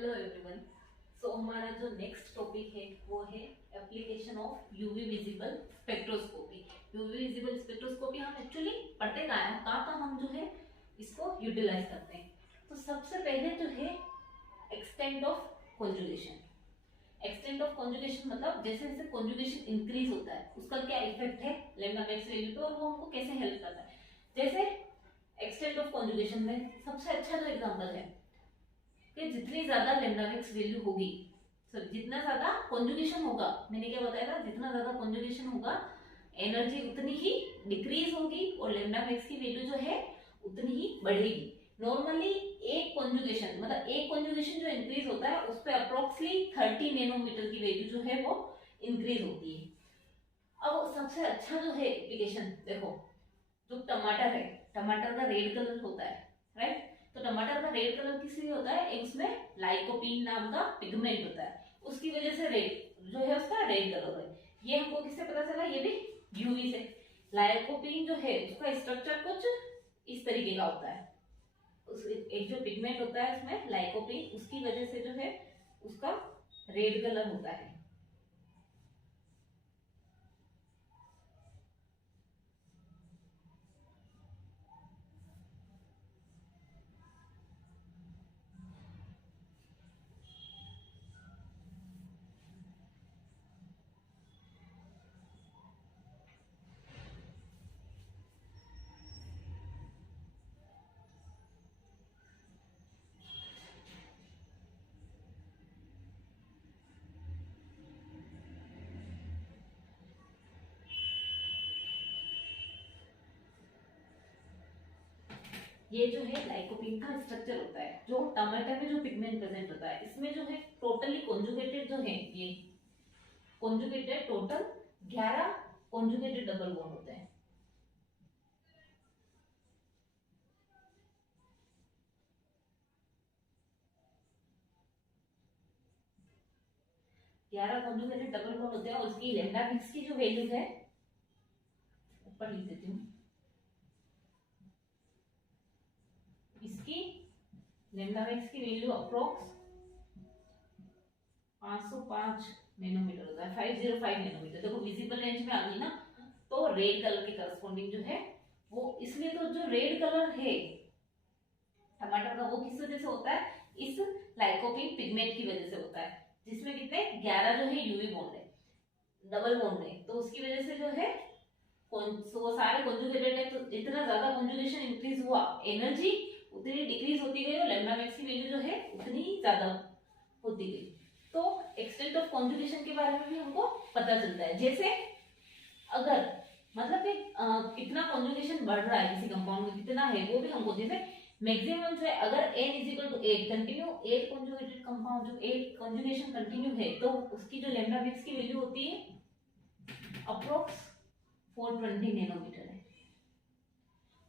Hello everyone. सो हमारा जो next topic है वो है application of UV visible spectroscopy. UV visible spectroscopy हम एक्चुअली पढ़ते कहाँ हम जो है इसको यूटिलाइज करते हैं। तो सबसे पहले जो है extent of conjugation. Extent of conjugation मतलब जैसे जैसे कॉन्जुगेशन इंक्रीज होता है उसका क्या इफेक्ट है लैम्डा मैक्स वैल्यू पे और वो हमको कैसे हेल्प करता है। जैसे एक्सटेंट ऑफ कॉन्जुगेशन में सबसे अच्छा जो एग्जांपल है कि जितनी ज्यादा लैम्डा मैक्स वैल्यू होगी, जितना ज्यादा कॉन्जुगेशन होगा, मैंने क्या बताया था, जितना ज्यादा कॉन्जुगेशन होगा एनर्जी उतनी ही डिक्रीज होगी और लैम्डा मैक्स की वैल्यू जो है उतनी ही बढ़ेगी। नॉर्मली एक कॉन्जुगेशन मतलब एक कॉन्जुगेशन जो इंक्रीज होता है उस पर अप्रोक्सीमेटली 30 नैनोमीटर की वैल्यू जो है वो इंक्रीज होती है। अब सबसे अच्छा जो है एप्लीकेशन देखो, जो टमाटर है, टमाटर का रेड कलर होता है, राइट। तो टमाटर का रेड कलर किस लिए होता है, एक उसमें लाइकोपीन नाम का पिगमेंट होता है, उसकी वजह से रेड जो है उसका रेड कलर है। ये हमको किससे पता चला, ये भी यूवी से। लाइकोपीन जो है उसका स्ट्रक्चर कुछ इस तरीके का होता है, उस एक जो पिगमेंट होता है उसमें लाइकोपीन, उसकी वजह से जो है उसका रेड कलर होता है। ये जो है लाइकोपीन का स्ट्रक्चर होता है, जो टमाटर में जो पिगमेंट प्रेजेंट होता है, इसमें जो है टोटली कॉन्जुगेटेड जो है, ये conjugated total 11 conjugated double bond होते हैं। ग्यारह कॉन्जुगेटेड डबल बॉन्ड होते हैं और उसकी लैम्डा मैक्स की जो वैल्यू है, ऊपर लिख देती हूँ, इसकी लैम्डा मैक्स की वैल्यू अप्रोक्स 505 नैनोमीटर होता है, 505 नैनोमीटर। देखो विजिबल रेंज में आ गई ना, तो रेड कलर के करस्पॉन्डिंग जो है वो, इसलिए तो जो रेड कलर है टमाटर का वो किस वजह से होता है, इस लाइकोपीन पिगमेंट की वजह से होता है, जिसमें कितने 11 जो है यूवी बॉन्ड है, डबल बॉन्ड है, तो उसकी वजह से जो है वो सारे कॉन्जुगेटेड है। तो जितना ज्यादा कॉन्जुगेशन इंक्रीज हुआ एनर्जी उतनी डिक्रीज होती गई और लैम्डा मैक्स की वैल्यू जो है उतनी ज्यादा होती गई। तो एक्सटेंट ऑफ कॉन्जुगेशन के बारे में भी हमको पता चलता है। जैसे अगर मतलब कि कितना कॉन्जुगेशन बढ़ रहा है किसी कंपाउंड में, कितना है वो भी हमको, जैसे मैक्सिमम जो है अगर n is equal to 8 continue 8 conjugated compound, जो 8 कॉन्जुगेशन कंटिन्यू है, तो उसकी जो लैम्डा मैक्स की वैल्यू होती है अप्रोक्स 420 नैनोमीटर है।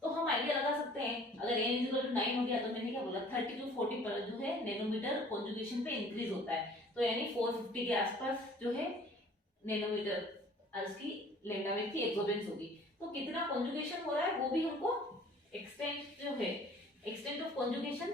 तो हम आइडिया लगा सकते हैं, अगर n इज इक्वल टू 9 हो गया तो मैंने क्या बोला 30 टू 40 पर जो है नैनोमीटर कॉन्जुगेशन पे इंक्रीज होता है, तो यानी 450 के आसपास जो है नैनोमीटर उसकी लैम्डा मैक्स की एब्जॉर्बेंस होगी। तो कितना कॉन्जुगेशन हो रहा है वो भी हमको एक्सटेंट जो है, एक्सटेंट ऑफ कॉन्जुगेशन,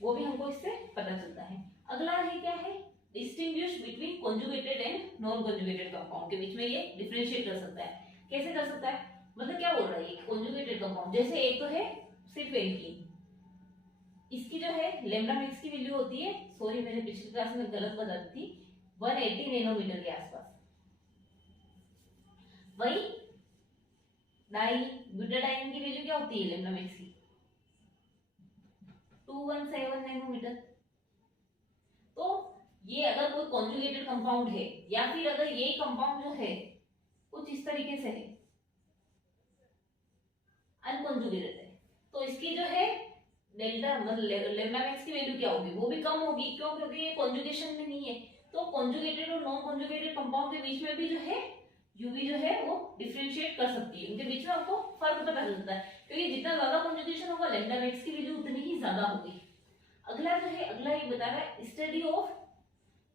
वो भी हमको इससे पता चलता है। अगला है क्या है, distinguish between conjugated and non conjugated compound के बीच में ये डिफरेंशिएट कर सकता है। कैसे कर सकता है, मतलब क्या बोल रहा है, कॉन्जुगेटेड कंपाउंड जैसे एक तो है सिर्फ एल्कीन, इसकी जो है लैम्डा मैक्स की वैल्यू होती है, सॉरी मैंने पिछली क्लास में गलत बता दी थी, 180 नैनोमीटर के आसपास। वही डाई ब्यूटाडाइन की वैल्यू क्या होती है लैम्डा मैक्स की, 217 नैनोमीटर। तो ये अगर कोई कॉन्जुगेटेड कंपाउंड है या फिर अगर ये कंपाउंड जो है कुछ इस तरीके से है, अनकॉन्जुगेटेड है, तो इसकी जो है डेल्टा मतलब लैम्डा मैक्स की वैल्यू क्या होगी, वो भी कम होगी। क्यों, क्योंकि ये कॉन्जुगेशन में नहीं है। तो कॉन्जुगेटेड और नॉन कॉन्जुगेटेड कंपाउंड के बीच में भी जो है यूवी जो है वो डिफरेंशिएट कर सकती है, उनके बीच में आपको फर्क पता चलता है, क्योंकि जितना ज्यादा कॉन्जुगेशन होगा लैम्डा मैक्स की वैल्यू उतनी ही ज्यादा होगी। अगला जो है, अगला ये बता रहा है study of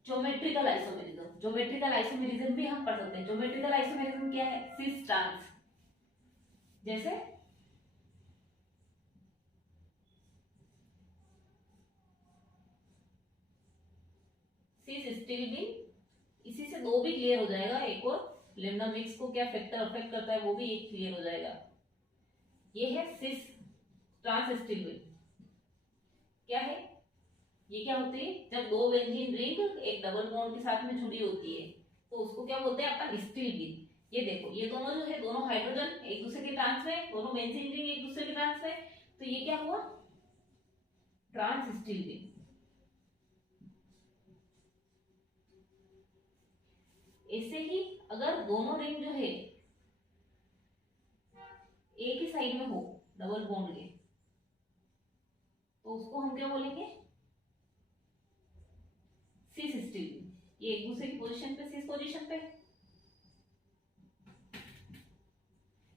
geometrical isomerism. Geometrical isomerism भी हम पढ़ सकते हैं। ज्योमेट्रिकल आइसोमेरिज्म क्या है, सिस ट्रांस, जैसे सिस स्टील बीम, इसी से दो भी क्लियर हो जाएगा, एक और लेमडा मैक्स को क्या फैक्टर अफेक्ट करता है वो भी एक क्लियर हो जाएगा। ये है सिस ट्रांस स्टील बीम। क्या है ये, क्या होती है, जब दो बेंजीन रिंग एक डबल बॉन्ड के साथ में जुड़ी होती है तो उसको क्या बोलते हैं अपन, स्टील बीम। ये देखो ये दोनों जो है, दोनों हाइड्रोजन एक दूसरे के ट्रांस में, दोनों बेंजीन रिंग एक दूसरे के ट्रांस में, तो ये क्या हुआ, ट्रांस स्टील बीम। ऐसे ही अगर दोनों रिंग जो है एक ही साइड में हो डबल बॉन्ड के, तो उसको हम क्या बोलेंगे, सिस स्टील बीम। ये एक दूसरे की पोजीशन पे, सिस पोजीशन पे।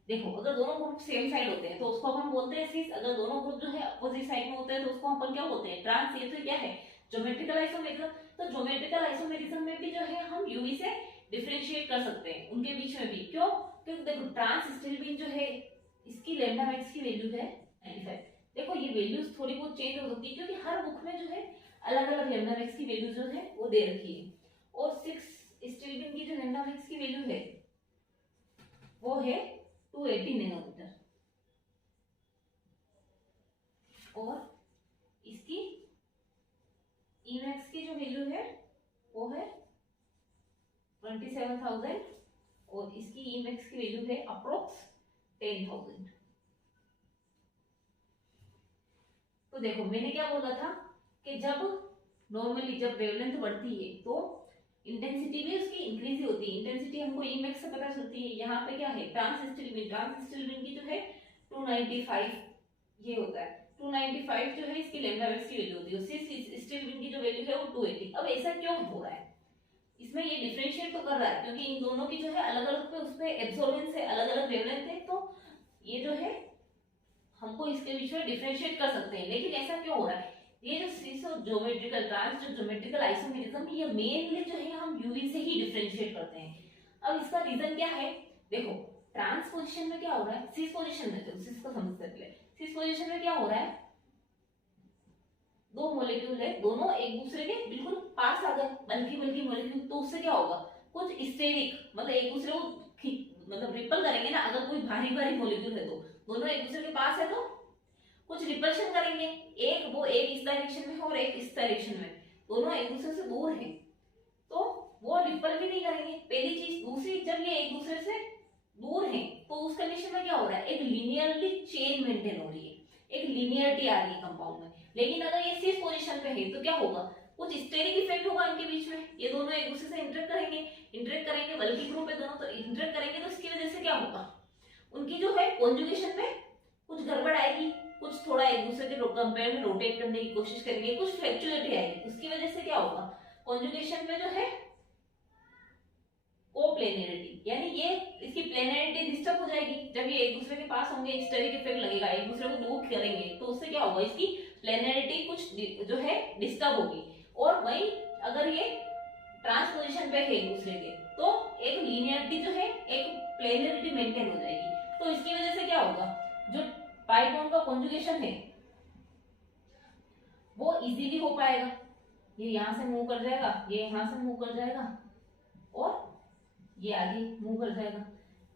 देखो अगर दोनों ग्रुप सेम साइड होते हैं तो उसको हम बोलते हैं सिस, अगर दोनों ग्रुप जो है अपोजिट साइड में होते हैं तो उसको अपन क्या बोलते हैं, ट्रांस। ये तो क्या है, ज्योमेट्रिकल आइसोमेरिज्म। तो ज्योमेट्रिकल आइसोमेरिज्म में भी जो है हम यूवी से डिफरेंशिएट कर सकते हैं उनके बीच में भी। क्यों, क्योंकि देखो ट्रांस स्टील बीम जो है इसकी लैम्डा मैक्स की वैल्यू है 95। देखो ये वैल्यूज थोड़ी बहुत चेंज हो सकती है क्योंकि हर बुक में जो है अलग अलग लैम्डा मैक्स की वैल्यू जो है वो दे रखी है। और 6 स्टील बीम की जो लैम्डा मैक्स की वैल्यू है वो है 280 नैनोमीटर, और इसकी ईमैक्स की जो वैल्यू है वो है 27,000, और इसकी ईमैक्स की वैल्यू है अप्रोक्स 10,000। तो देखो मैंने क्या बोला था कि जब नॉर्मली जब वेवलेंथ बढ़ती है तो इंटेंसिटी भी उसकी इंक्रीज ही होती है। इंटेंसिटी हमको ईमैक्स से पता चलती है। यहाँ पे क्या है, trans steel beam, trans steel beam की जो है 295 ये होता है, 295 जो है इसकी लैम्डा मैक्स की वैल्यू होती है। सिस स्टील बीम की जो वैल्यू है वो 280। अब ऐसा क्यों हो रहा है, इसमें ये डिफरेंशिएट तो कर रहा है क्योंकि इन दोनों की जो है अलग अलग पे उस पे एब्सॉर्बेंस है, अलग अलग वेवलेंथ है, तो ये जो है हमको इसके बीच में डिफरेंशिएट कर सकते हैं। लेकिन ऐसा क्यों हो रहा है, ये जो सिसो ज्योमेट्रिकल ट्रांस जो ज्योमेट्रिकल आइसोमेरिज्म, ये मेनली जो है हम यूवी से ही डिफरेंशिएट करते हैं। अब इसका रीजन क्या है, देखो ट्रांस पोजीशन में क्या हो रहा है, सिस पोजीशन में, तो सिस को समझते हैं। सिस पोजीशन में क्या हो रहा है, दो मॉलिक्यूल है, दोनों एक दूसरे के बिल्कुल पास आ गए, बल्कि मॉलिक्यूल, तो उससे क्या होगा, कुछ स्टेरिक, मतलब एक दूसरे को मतलब रिपल करेंगे ना। अगर कोई भारी भारी मॉलिक्यूल है तो दोनों एक दूसरे के पास है तो कुछ रिपल्शन करेंगे, एक वो एक इस डायरेक्शन में और एक इस डायरेक्शन में, दोनों एक दूसरे से दूर हैं तो वो रिपल भी नहीं करेंगे, पहली चीज। दूसरी, जब ये एक दूसरे से दूर हैं तो उस कंडीशन में क्या हो रहा है, एक लीनियरली चेन मेंटेन हो रही है, एक लीनियरिटी आ रही है कंपाउंड में। लेकिन अगर ये सिस पोजीशन पे है तो क्या होगा, कुछ स्टेरिक इफेक्ट होगा इनके बीच में, ये दोनों एक दूसरे से इंटरेक्ट करेंगे, बल्कि ग्रुप है दोनों तो इंटरेक्ट करेंगे, तो इसकी वजह से क्या होगा, उनकी जो है कॉन्जुगेशन में कुछ गड़बड़ आएगी, कुछ थोड़ा एक दूसरे के कंपेयर में रोटेट करने की कोशिश करेंगे, कुछ फ्लैक्चुएलिटी आएगी। उसकी वजह से क्या होगा, कॉन्जुगेशन में जो है कोप्लेनरिटी, यानी ये इसकी प्लेनरिटी डिस्टर्ब हो जाएगी। जब ये एक दूसरे के पास होंगे, स्टेरिक इफेक्ट लगेगा, एक दूसरे को दूर करेंगे, तो उससे क्या होगा, इसकी प्लेनरिटी कुछ जो है डिस्टर्ब होगी। और वही अगर ये ट्रांसपोजिशन पे है एक दूसरे के, तो एक लीनियरिटी जो है, एक प्लेनरिटी मेंटेन हो जाएगी। तो इसकी वजह से क्या होगा, जो पाई बॉन्ड का कॉन्जुगेशन है वो इजीली हो पाएगा। ये यहां से मूव कर जाएगा, ये यहां से मूव कर जाएगा, और ये आगे मूव कर जाएगा।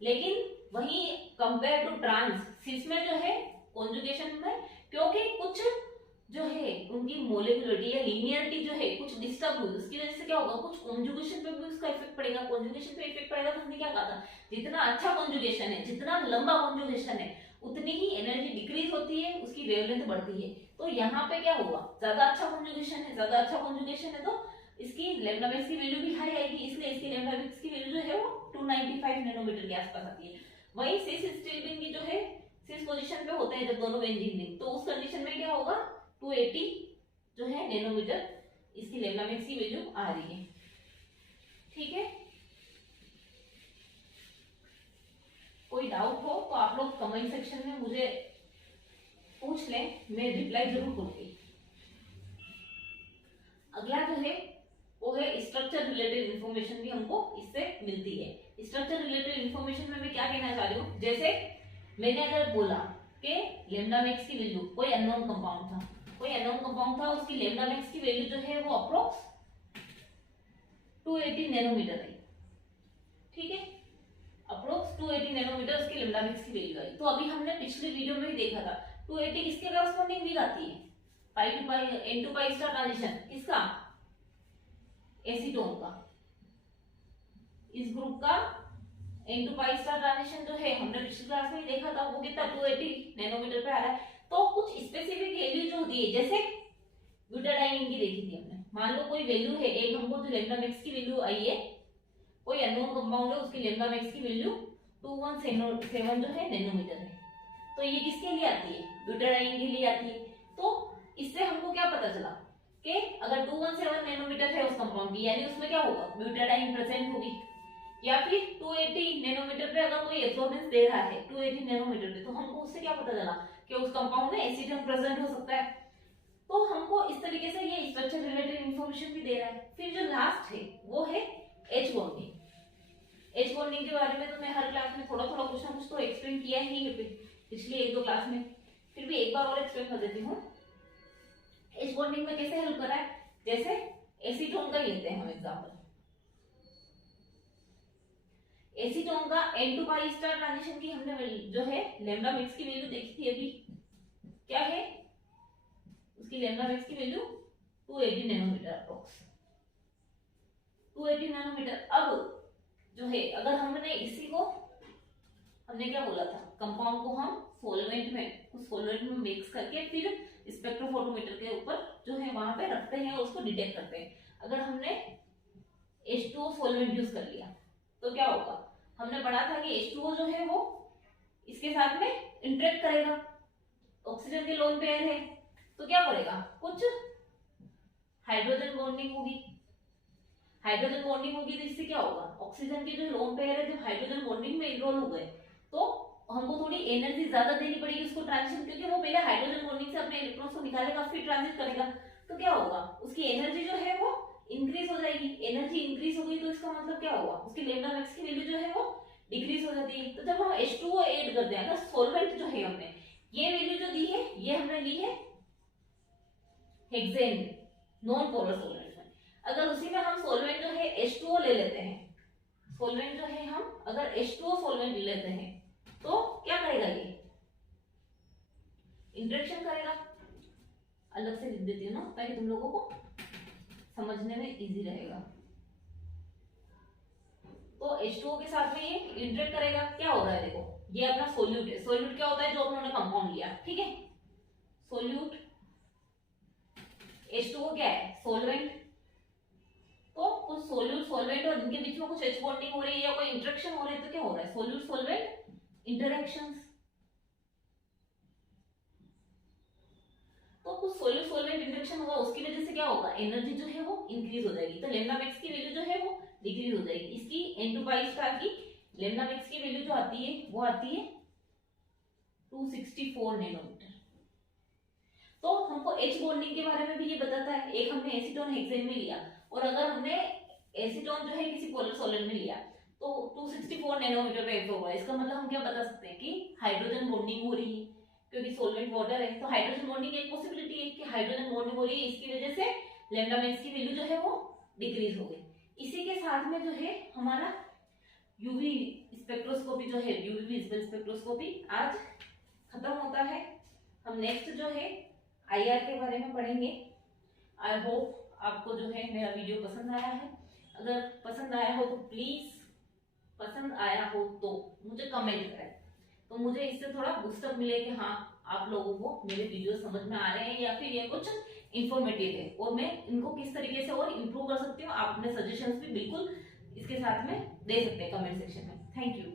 लेकिन वही कंपेयर टू ट्रांस, सिस में जो है कॉन्जुगेशन में, क्योंकि कुछ जो है उनकी मोलिकुलरिटी या लीनियरिटी जो है कुछ डिस्टर्ब हुई, उसकी वजह से क्या होगा, कुछ कॉन्जुगेशन पे भी उसका इफेक्ट पड़ेगा। कॉन्जुगेशन पे इफेक्ट पड़ेगा तो हमने क्या कहा था, जितना अच्छा कॉन्जुगेशन है, जितना लंबा कॉन्जुगेशन है, उतनी ही एनर्जी डिक्रीज होती है, उसकी वेवलेंथ बढ़ती है। तो यहाँ पे क्या होगा, ज्यादा अच्छा कॉन्जुगेशन है, तो इसकी लैम्डा मैक्स की वैल्यू भी हाई आएगी, इसलिए इसकी लैम्डा मैक्स की वैल्यू जो है वो 295 नैनोमीटर के आसपास आती है। वही सिस स्टील बीम की जो है सिस पोजीशन पे होते हैं जब दोनों बेंजीन रिंग, तो उस कंडीशन में क्या होगा, 280 जो है नैनोमीटर इसकी लैम्डा मैक्स की वैल्यू आ रही है। ठीक है, कोई डाउट हो तो आप लोग कमेंट सेक्शन में मुझे पूछ लें, मैं रिप्लाई जरूर करूंगी। अगला जो है वो है स्ट्रक्चर रिलेटेड इंफॉर्मेशन भी हमको इससे मिलती है। स्ट्रक्चर रिलेटेड इंफॉर्मेशन में मैं क्या कहना चाह रही हूँ, जैसे मैंने अगर बोला कि लैम्डा मैक्स की वैल्यू, कोई अननोन कंपाउंड था, उसकी लैम्डा मैक्स की वैल्यू जो है वो अप्रोक्स 280 नैनोमीटर आई, ठीक है, अप्रोक्स 280 नैनोमीटर उसकी लिम्डा मिक्स की वैल्यू आई। तो अभी हमने पिछली वीडियो में ही देखा था 280 किसके करस्पॉन्डिंग भी आती है, pi to pi n to pi star transition किसका, एसीटोन का, इस ग्रुप का n to pi star transition जो है हमने पिछली क्लास में देखा था वो कितना 280 नैनोमीटर पे आ रहा है। तो कुछ स्पेसिफिक वैल्यू जो होती है, जैसे ब्यूटाडाइन की देखी थी हमने, मान लो कोई वैल्यू है, एक हमको जो लैम्डा मैक्स की वैल्यू आई है, कोई अननोन कंपाउंड है उसकी लैम्डा मैक्स की वैल्यू 2177 जो है नैनोमीटर है, तो ये किसके लिए आती है, ब्यूटाडाइन के लिए आती है। तो इससे हमको क्या पता चला कि अगर 217 नैनोमीटर है उस कंपाउंड की, यानी उसमें क्या होगा, ब्यूटाडाइन प्रेजेंट होगी, या फिर 280 नैनोमीटर पे अगर कोई एब्सॉर्बेंस दे रहा है 280 नैनोमीटर पे, तो हमको उससे क्या पता चला कि उस कंपाउंड में एसीटोन प्रेजेंट हो सकता है। तो हमको इस तरीके से ये स्ट्रक्चर रिलेटेड इंफॉर्मेशन भी दे रहा है। फिर जो लास्ट है वो है एच बॉन्डिंग। एच बॉन्डिंग के बारे में तो मैं हर क्लास में थोड़ा थोड़ा कुछ ना कुछ तो एक्सप्लेन किया ही है पिछली एक दो क्लास में, फिर भी एक बार और एक्सप्लेन कर देती हूँ। एच बॉन्डिंग में कैसे हेल्प कर रहा है, जैसे एसीटोन का लेते हैं हम एग्जांपल, एसीटोन का n to pi star transition की हमने जो है लैम्डा मैक्स की वैल्यू देखी थी अभी, क्या है उसकी लैम्डा मैक्स की वैल्यू 280 नैनोमीटर अप्रोक्स, 280 नैनोमीटर। अब जो है अगर हमने इसी को, हमने क्या बोला था, कंपाउंड को हम सॉल्वेंट में, उस सॉल्वेंट में मिक्स करके फिर स्पेक्ट्रोफोटोमीटर के ऊपर जो है वहां पे रखते हैं और उसको डिटेक्ट करते हैं। अगर हमने H2O सॉल्वेंट यूज कर लिया तो क्या होगा, हमने पढ़ा था कि H2O जो है वो इसके साथ में इंटरेक्ट करेगा, ऑक्सीजन के लोन पेयर है, तो क्या करेगा, कुछ हाइड्रोजन बॉन्डिंग होगी, हाइड्रोजन बॉन्डिंग होगी तो इससे क्या होगा, ऑक्सीजन के जो लोन पेयर है जब हाइड्रोजन बॉन्डिंग में इन्वॉल्व हो गए तो हमको थोड़ी एनर्जी ज्यादा देनी पड़ेगी उसको ट्रांजिशन, क्योंकि वो पहले हाइड्रोजन बॉन्डिंग से अपने इलेक्ट्रॉन्स को निकालेगा फिर ट्रांजिट करेगा, तो क्या होगा, उसकी एनर्जी जो है वो इंक्रीज हो जाएगी। एनर्जी इंक्रीज होगी तो इसका मतलब क्या होगा, उसकी लैम्डा मैक्स की वैल्यू जो है वो डिक्रीज हो जाती है। तो जब हम H2O ऐड करते हैं, अगर सॉल्वेंट जो है हमने ये वैल्यू जो दी है ये हमने ली है हेक्सेन में, नॉन पोलर सॉल्वेंट में, अगर उसी में हम सॉल्वेंट जो है H2O ले लेते हैं, सॉल्वेंट जो है हम अगर H2O सॉल्वेंट ले लेते हैं तो क्या करेगा, ये इंटरेक्शन करेगा। अलग से लिख देती हूँ ना ताकि तुम लोगों को समझने में इजी रहेगा। तो H2O के साथ में ये इंटरेक्ट करेगा, क्या हो रहा है देखो, ये अपना सोल्यूट है, सोल्यूट क्या होता है, जो उन्होंने कंपाउंड लिया, ठीक है, सोल्यूट, H2O क्या है, सॉल्वेंट, तो कुछ सोल्यूट सॉल्वेंट और इनके बीच में कुछ H बॉन्डिंग हो रही है या कोई इंटरेक्शन हो रही है, तो क्या हो रहा है, सोल्यूट सॉल्वेंट इंटरेक्शंस। तो कुछ सोल्यूट सॉल्वेंट इंटरेक्शन होगा, उसकी वजह से क्या होगा, एनर्जी जो है वो इंक्रीज हो जाएगी, तो लैम्डा मैक्स की वैल्यू जो है वो डिक्रीज हो जाएगी। इसकी n2 पाई स्टार की लैम्डा मैक्स की वैल्यू जो आती है वो आती है 264 नैनोमीटर। तो हमको H बॉन्डिंग के बारे में भी ये बताता है, एक हमने एसीटोन हेक्सेन में लिया और अगर हमने एसीटोन जो है किसी पोलर सॉल्वेंट में लिया तो 264 नैनोमीटर पे एक्ट होगा। इसका मतलब हम क्या बता सकते हैं कि हाइड्रोजन बॉन्डिंग हो रही है, क्योंकि सॉल्वेंट वाटर है, तो हाइड्रोजन बॉन्डिंग एक पॉसिबिलिटी है कि हाइड्रोजन बॉन्डिंग हो रही है, इसकी वजह से लैम्डा मैक्स की वैल्यू जो है वो डिक्रीज हो गई। इसी के साथ में जो है हमारा यूवी स्पेक्ट्रोस्कोपी जो है, यूवी विजिबल स्पेक्ट्रोस्कोपी आज खत्म होता है। हम नेक्स्ट जो है आईआर के बारे में पढ़ेंगे। आई होप आपको जो है मेरा वीडियो पसंद आया है। अगर पसंद आया हो तो प्लीज, पसंद आया हो तो मुझे कमेंट करें, तो मुझे इससे थोड़ा बूस्टअप मिले कि हाँ आप लोगों को मेरे वीडियो समझ में आ रहे हैं या फिर ये कुछ इंफॉर्मेटिव है और मैं इनको किस तरीके से और इम्प्रूव कर सकती हूँ। आप अपने सजेशंस भी बिल्कुल इसके साथ में दे सकते हैं कमेंट सेक्शन में। Thank you.